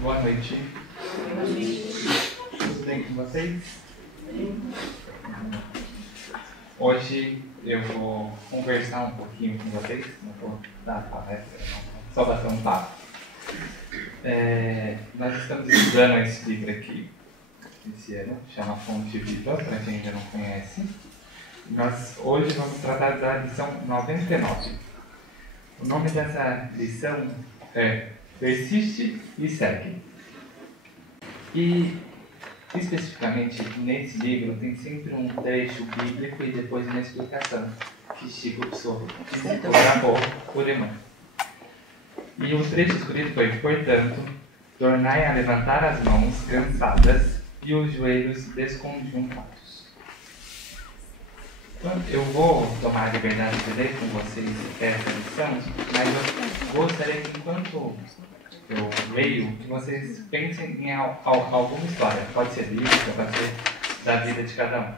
Boa noite. Tudo bem com vocês? Hoje eu vou conversar um pouquinho com vocês, não vou dar palestra, não, só bater um papo. Nós estamos estudando esse livro aqui, esse ano, chama Fonte Viva, para quem ainda não conhece. Nós hoje vamos tratar da lição 99. O nome dessa lição é Persiste e Segue. E, especificamente, nesse livro tem sempre um trecho bíblico e depois uma explicação que Chico precisou gravou por Emmanuel. E o trecho escolhido foi: portanto, tornai a levantar as mãos cansadas e os joelhos desconjuntados. Eu vou tomar a liberdade de ler com vocês essa lição, mas eu gostaria que, enquanto eu leio, que vocês pensem em alguma história. Pode ser bíblica, pode ser da vida de cada um.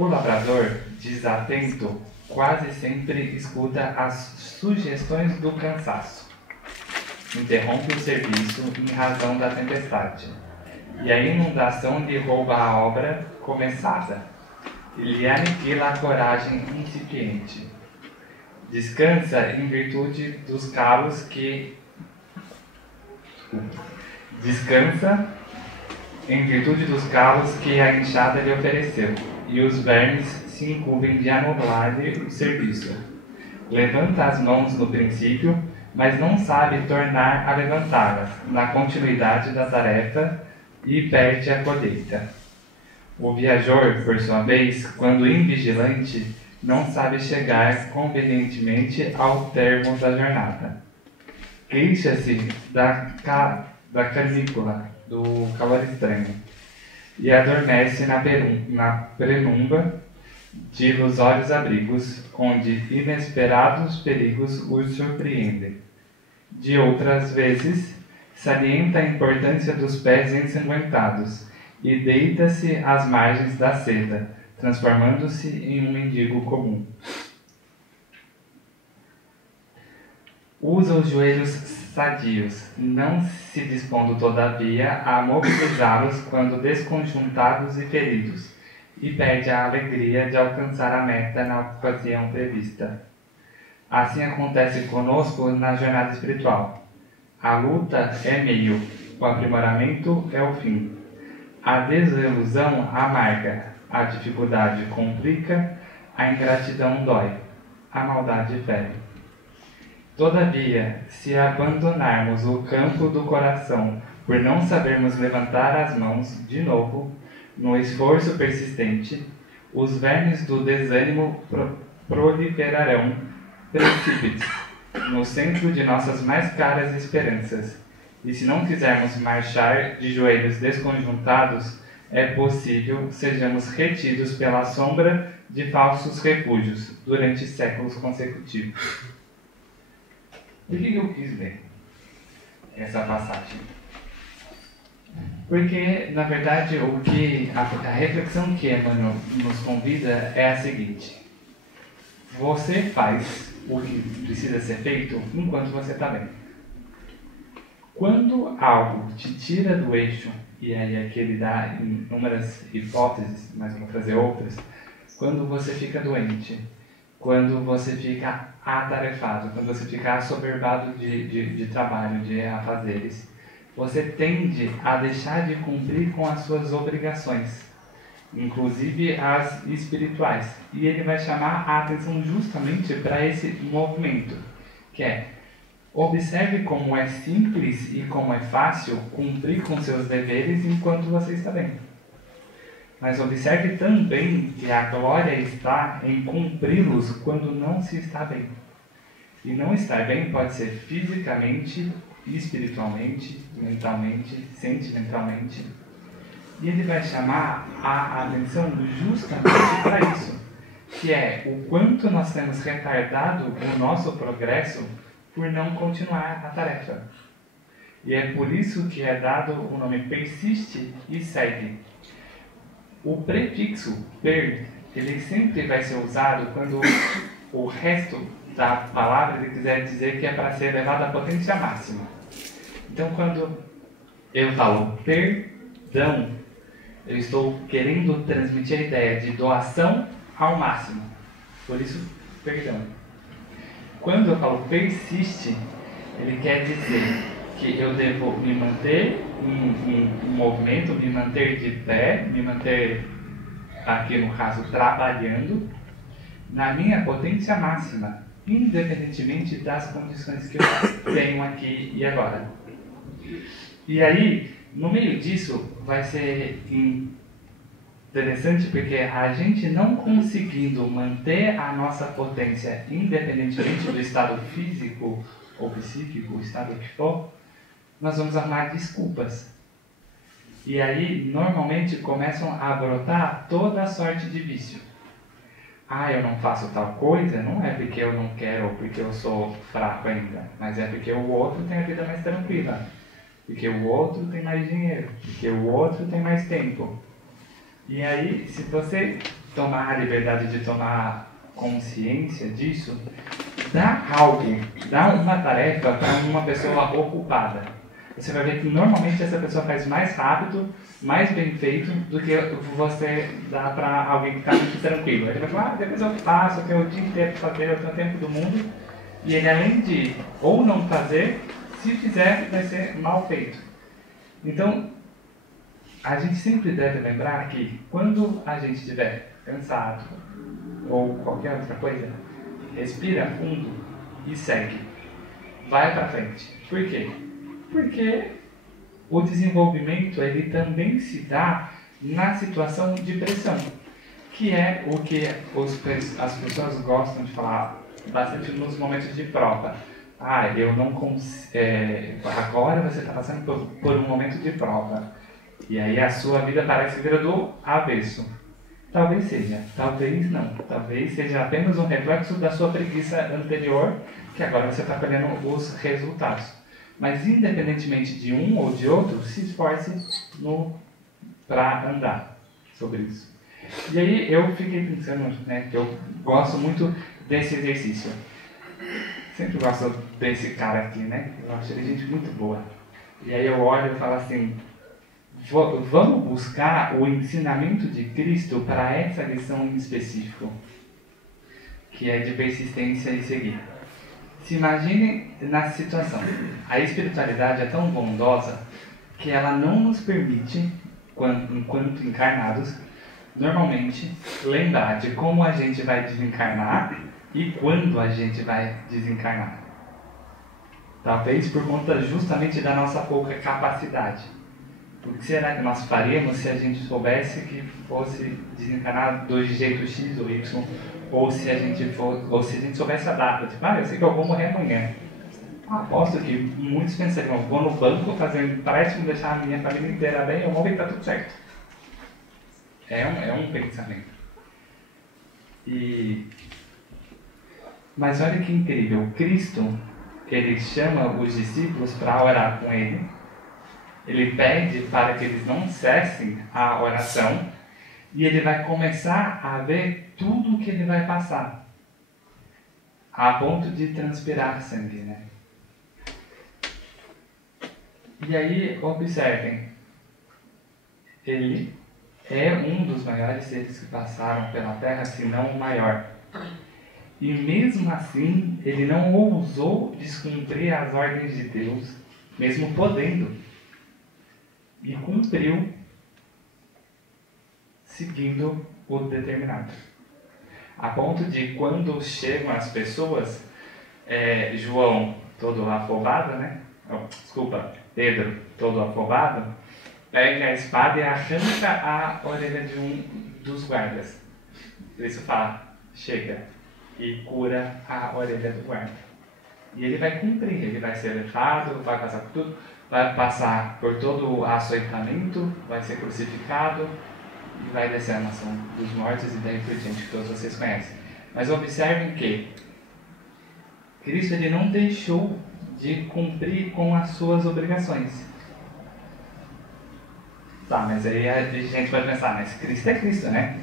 O lavrador, desatento, quase sempre escuta as sugestões do cansaço. Interrompe o serviço em razão da tempestade, e a inundação lhe rouba a obra começada, e lhe aniquila a coragem incipiente. Descansa em virtude dos calos que a enxada lhe ofereceu, e os vermes se incumbem de anular-lhe o serviço. Levanta as mãos no princípio, mas não sabe tornar a levantá-las na continuidade da tarefa e perde a colheita. O viajor, por sua vez, quando invigilante, não sabe chegar convenientemente ao termo da jornada. Queixa-se da canícula, do calor extremo, e adormece na penumba de ilusórios abrigos, onde inesperados perigos os surpreendem. De outras vezes, salienta a importância dos pés ensanguentados e deita-se às margens da seda, transformando-se em um mendigo comum. Usa os joelhos sadios, não se dispondo todavia a mobilizá-los quando desconjuntados e feridos, e perde a alegria de alcançar a meta na ocasião prevista. Assim acontece conosco na jornada espiritual. A luta é meio, o aprimoramento é o fim. A desilusão amarga, a dificuldade complica, a ingratidão dói, a maldade fere. Todavia, se abandonarmos o campo do coração por não sabermos levantar as mãos de novo, no esforço persistente, os vermes do desânimo proliferarão precípites no centro de nossas mais caras esperanças. E se não quisermos marchar de joelhos desconjuntados, é possível sejamos retidos pela sombra de falsos refúgios durante séculos consecutivos. Por que eu quis ler essa passagem? Porque, na verdade, a reflexão que Emmanuel nos convida é a seguinte: você faz o que precisa ser feito enquanto você está bem. Quando algo te tira do eixo, e aí aqui ele dá inúmeras hipóteses, mas vou trazer outras, quando você fica doente, quando você fica atarefado, quando você fica assoberbado de trabalho, de afazeres, você tende a deixar de cumprir com as suas obrigações, inclusive as espirituais. E ele vai chamar a atenção justamente para esse movimento, que é: observe como é simples e como é fácil cumprir com seus deveres enquanto você está bem. Mas observe também que a glória está em cumpri-los quando não se está bem. E não estar bem pode ser fisicamente, espiritualmente, mentalmente, sentimentalmente. E ele vai chamar a atenção justamente para isso, que é o quanto nós temos retardado o nosso progresso por não continuar a tarefa. E é por isso que é dado o nome persiste e segue. O prefixo per, ele sempre vai ser usado quando o resto da palavra, ele quiser dizer que é para ser elevado à potência máxima. Então, quando eu falo perdão, eu estou querendo transmitir a ideia de doação ao máximo. Por isso, perdão. Quando eu falo persiste, ele quer dizer que eu devo me manter em movimento, me manter de pé, me manter, aqui no caso, trabalhando, na minha potência máxima, independentemente das condições que eu tenho aqui e agora. E aí, no meio disso, vai ser interessante porque a gente não conseguindo manter a nossa potência independentemente do estado físico ou psíquico, o estado que for, nós vamos arrumar desculpas. E aí, normalmente, começam a brotar toda a sorte de vício. Ah, eu não faço tal coisa, não é porque eu não quero ou porque eu sou fraco ainda, mas é porque o outro tem a vida mais tranquila, porque o outro tem mais dinheiro, porque o outro tem mais tempo. E aí, se você tomar a liberdade de tomar consciência disso, dá algo, dá uma tarefa para uma pessoa ocupada. Você vai ver que normalmente essa pessoa faz mais rápido, mais bem feito do que você dá para alguém que está muito tranquilo. Ele vai falar, depois eu faço, eu tenho o dia inteiro para fazer, eu tenho o tempo do mundo. E ele, além de ou não fazer, se fizer, vai ser mal feito. Então, a gente sempre deve lembrar que quando a gente estiver cansado ou qualquer outra coisa, respira fundo e segue. Vai para frente. Por quê? Porque o desenvolvimento ele também se dá na situação de pressão, que é o que as pessoas gostam de falar bastante nos momentos de prova. Ah, eu não consigo. Agora você está passando por um momento de prova. E aí a sua vida parece que vira do avesso. Talvez seja, talvez não. Talvez seja apenas um reflexo da sua preguiça anterior, que agora você está colhendo os resultados. Mas independentemente de um ou de outro, se esforce para andar sobre isso. E aí eu fiquei pensando, né, que eu gosto muito desse exercício. Sempre gosto desse cara aqui, né? Eu acho ele gente muito boa. E aí eu olho e falo assim, vamos buscar o ensinamento de Cristo para essa lição em específico, que é de persistência e seguir. Se imagine na situação. A espiritualidade é tão bondosa que ela não nos permite, enquanto encarnados, normalmente, lembrar de como a gente vai desencarnar e quando a gente vai desencarnar. Talvez por conta justamente da nossa pouca capacidade. O que será que nós faríamos se a gente soubesse que fosse desencarnar do jeito X ou Y, ou se a gente soubesse a data? Tipo, eu sei que eu vou morrer amanhã. Aposto que muitos pensariam, vou no banco fazer um empréstimo, deixar a minha família inteira bem, eu vou ver que está tudo certo. É um pensamento. Mas olha que incrível, Cristo, ele chama os discípulos para orar com ele. Ele pede para que eles não cessem a oração e ele vai começar a ver tudo o que ele vai passar, a ponto de transpirar sangue, né? E aí, observem, ele é um dos maiores seres que passaram pela Terra, se não o maior. E mesmo assim, ele não ousou descumprir as ordens de Deus, mesmo podendo. E cumpriu seguindo o determinado. A ponto de quando chegam as pessoas, João todo afobado, né? Pedro todo afobado, pega a espada e arranca a orelha de um dos guardas. Isso fala, chega, e cura a orelha do guarda. E ele vai cumprir, ele vai ser levado, vai passar por tudo, vai passar por todo o açoitamento, vai ser crucificado e vai descer a nação dos mortos e daí por diante, que todos vocês conhecem. Mas observem que Cristo ele não deixou de cumprir com as suas obrigações. Tá, mas aí a gente vai pensar, mas Cristo é Cristo, né?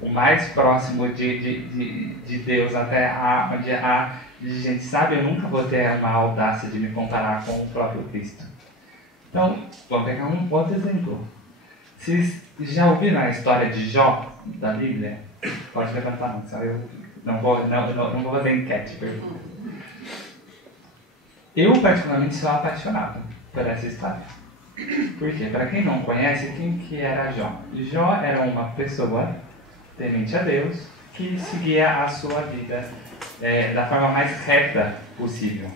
o mais próximo de Deus, até onde a gente sabe, eu nunca vou ter uma audácia de me comparar com o próprio Cristo. Então, vou pegar um outro exemplo. Vocês já ouviram a história de Jó da Bíblia? Pode levantar a mão, só eu não vou fazer enquete. Eu, particularmente, sou apaixonado por essa história. Por quê? Para quem não conhece, quem que era Jó? Jó era uma pessoa temente a Deus que seguia a sua vida da forma mais reta possível.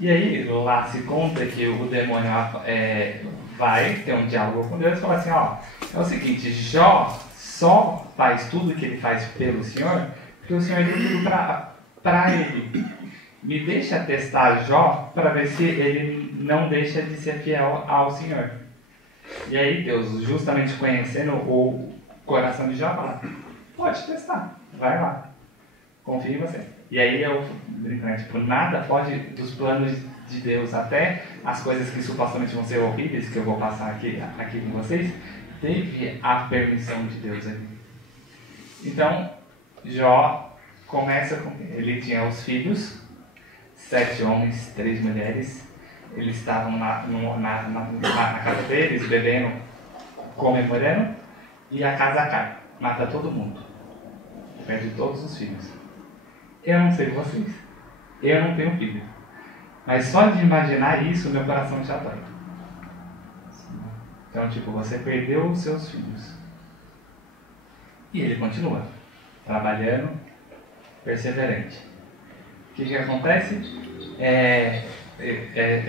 E aí, lá se conta que o demônio vai ter um diálogo com Deus e fala assim, ó, é o seguinte, Jó só faz tudo que ele faz pelo Senhor porque o Senhor deu tudo para ele. Me deixa testar Jó para ver se ele não deixa de ser fiel ao Senhor. E aí Deus, justamente conhecendo o coração de Jó, fala, pode testar, vai lá, confia em você. E aí eu brinco, né? Tipo, nada pode, dos planos de Deus até as coisas que supostamente vão ser horríveis, que eu vou passar aqui com vocês, teve a permissão de Deus ali. Então, Jó começa com... Ele tinha os filhos, 7 homens, 3 mulheres. Eles estavam na casa deles, bebendo, comemorando, e a casa cai, mata todo mundo, perde todos os filhos. Eu não sei vocês, eu não tenho filho, mas só de imaginar isso, meu coração já dói. Então, tipo, você perdeu os seus filhos. E ele continua, trabalhando, perseverante. O que acontece? É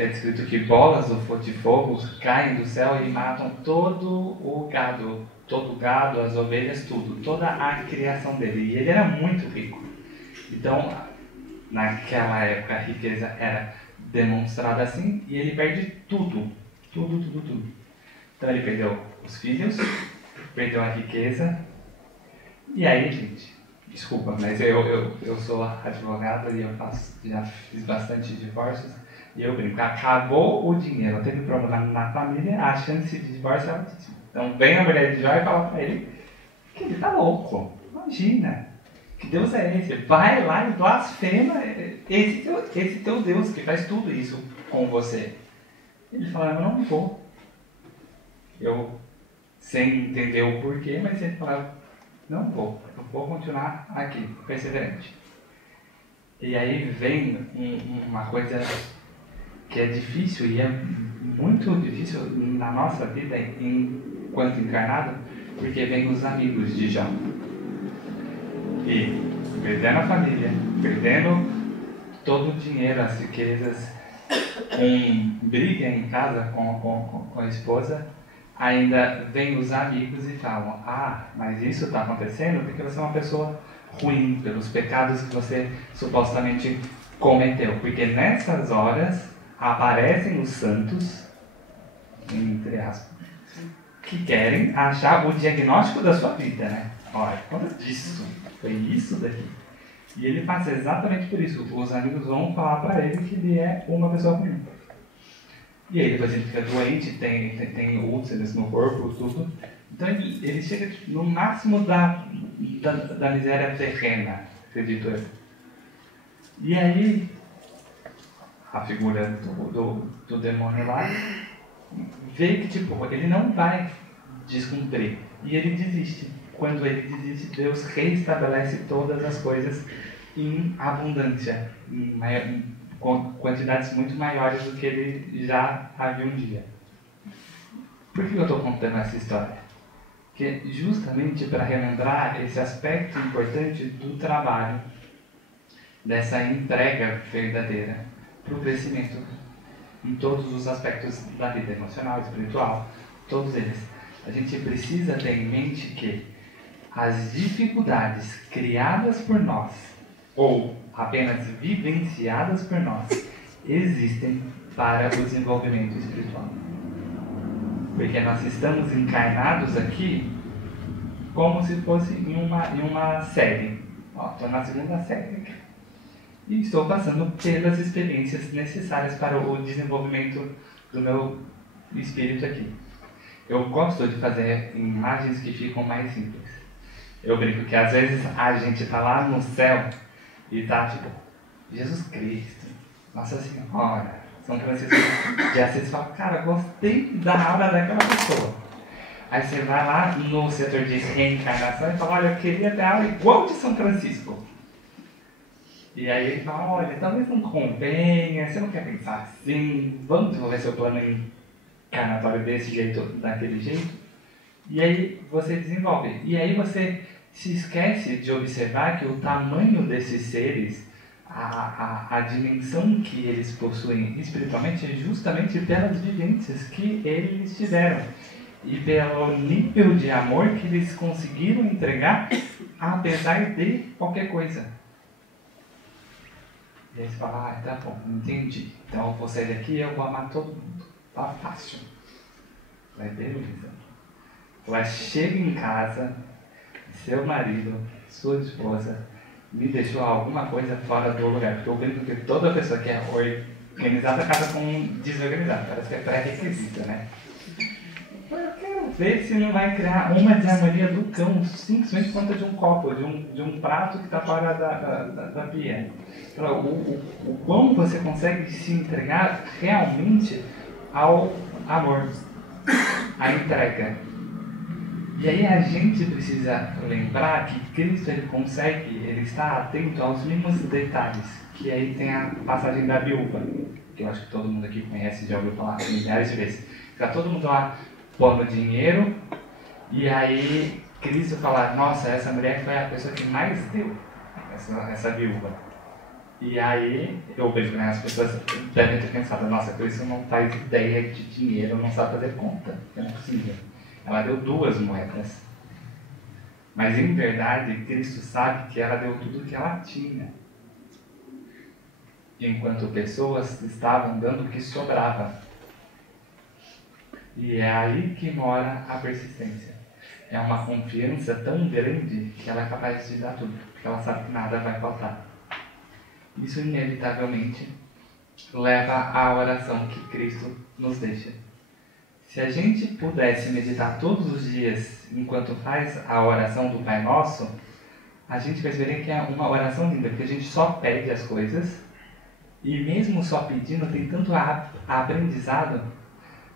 descrito que bolas de fogo caem do céu e matam todo o gado, as ovelhas, tudo, toda a criação dele. E ele era muito rico. Então, naquela época, a riqueza era demonstrada assim, e ele perde tudo. Então ele perdeu os filhos, perdeu a riqueza, e aí, gente, desculpa, mas eu sou advogado e já fiz bastante divórcios, e eu brinco, acabou o dinheiro, teve problema na família, a chance de divórcio é altíssima. Então vem a mulher de Jó e fala pra ele que ele tá louco, imagina. Que Deus é esse? Vai lá e blasfema esse teu Deus que faz tudo isso com você. Ele fala, eu não vou. Eu, sem entender o porquê, mas ele fala, não vou. Eu vou continuar aqui, perseverante. E aí vem uma coisa que é difícil, e é muito difícil na nossa vida enquanto encarnado, porque vem os amigos de Jó. E perdendo a família, perdendo todo o dinheiro, as riquezas, briga em casa com a esposa, ainda vem os amigos e falam, mas isso está acontecendo porque você é uma pessoa ruim, pelos pecados que você supostamente cometeu. Porque nessas horas aparecem os santos, entre aspas, que querem achar o diagnóstico da sua vida, né? Olha, conta disso. Foi isso daqui. E ele passa exatamente por isso. Os amigos vão falar para ele que ele é uma pessoa ruim. E aí depois ele fica doente, tem úlceras no corpo, tudo. Então ele chega no máximo da miséria terrena, acredito eu. E aí a figura do demônio lá vê que tipo, ele não vai descumprir. E ele desiste. Quando ele desiste, Deus reestabelece todas as coisas em abundância, em quantidades muito maiores do que ele já havia um dia. Por que eu estou contando essa história? Que justamente para relembrar esse aspecto importante do trabalho, dessa entrega verdadeira para o crescimento em todos os aspectos da vida emocional, espiritual, todos eles. A gente precisa ter em mente que as dificuldades criadas por nós, ou apenas vivenciadas por nós, existem para o desenvolvimento espiritual. Porque nós estamos encarnados aqui como se fosse em uma série. Estou na segunda série aqui. E estou passando pelas experiências necessárias para o desenvolvimento do meu espírito aqui. Eu gosto de fazer imagens que ficam mais simples. Eu brinco que às vezes a gente tá lá no céu e tá tipo, Jesus Cristo, Nossa Senhora, São Francisco de Assis, fala, cara, gostei da aula daquela pessoa. Aí você vai lá no setor de reencarnação e fala, olha, eu queria ter aula igual de São Francisco. E aí ele fala, olha, talvez não convenha, você não quer pensar assim, vamos desenvolver seu plano encarnatório desse jeito, daquele jeito. E aí você desenvolve. E aí você se esquece de observar que o tamanho desses seres, a dimensão que eles possuem espiritualmente é justamente pelas vivências que eles tiveram. E pelo nível de amor que eles conseguiram entregar, apesar de qualquer coisa. E aí você fala, tá bom, entendi. Então eu vou sair daqui e eu vou amar todo mundo. Tá fácil. Vai, beleza. Mas chega em casa, seu marido, sua esposa, me deixou alguma coisa fora do lugar. Porque eu brinco que toda pessoa que é organizada acaba com desorganizada. Parece que é pré-requisito, né? Eu quero ver se não vai criar uma desarmonia do cão, simplesmente por conta de um copo, de um prato que está fora da pia. Então, o quão você consegue se entregar realmente ao amor, à entrega. E aí a gente precisa lembrar que Cristo ele está atento aos mínimos detalhes. Que aí tem a passagem da viúva, que eu acho que todo mundo aqui conhece, já ouviu falar milhares de vezes. Está todo mundo lá pondo dinheiro, e aí Cristo fala, nossa, essa mulher foi a pessoa que mais deu, essa viúva. E aí, eu vejo, né, as pessoas devem ter pensado, nossa, Cristo não faz ideia de dinheiro, não sabe fazer conta, não é possível. Ela deu 2 moedas. Mas em verdade, Cristo sabe que ela deu tudo o que ela tinha. Enquanto pessoas estavam dando o que sobrava. E é aí que mora a persistência. É uma confiança tão grande que ela é capaz de dar tudo, porque ela sabe que nada vai faltar. Isso inevitavelmente leva à oração que Cristo nos deixa. Se a gente pudesse meditar todos os dias enquanto faz a oração do Pai Nosso, a gente perceberia que é uma oração linda, porque a gente só pede as coisas e mesmo só pedindo tem tanto aprendizado.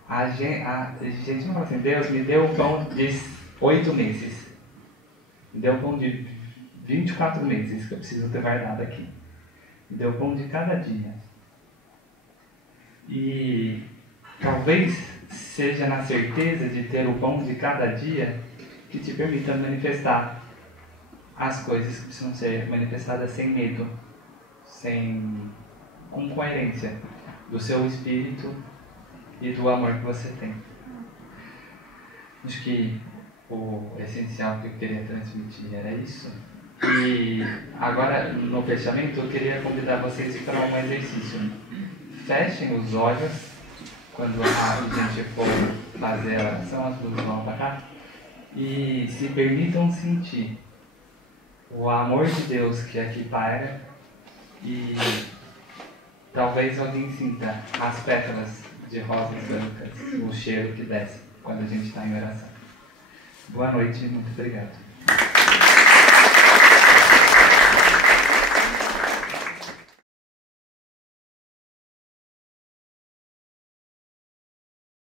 A gente não fala assim, Deus me deu o pão de 8 meses, me deu o pão de 24 meses que eu preciso ter guardado aqui, me deu o pão de cada dia. E talvez seja na certeza de ter o pão de cada dia que te permita manifestar as coisas que precisam ser manifestadas sem medo, com coerência do seu espírito e do amor que você tem. Acho que o essencial que eu queria transmitir era isso. E agora, no fechamento, eu queria convidar vocês para um exercício. Fechem os olhos quando a gente for fazer a oração, as luzes vão apagar, e se permitam sentir o amor de Deus que aqui paira, e talvez alguém sinta as pétalas de rosas brancas, o cheiro que desce quando a gente está em oração. Boa noite e muito obrigado.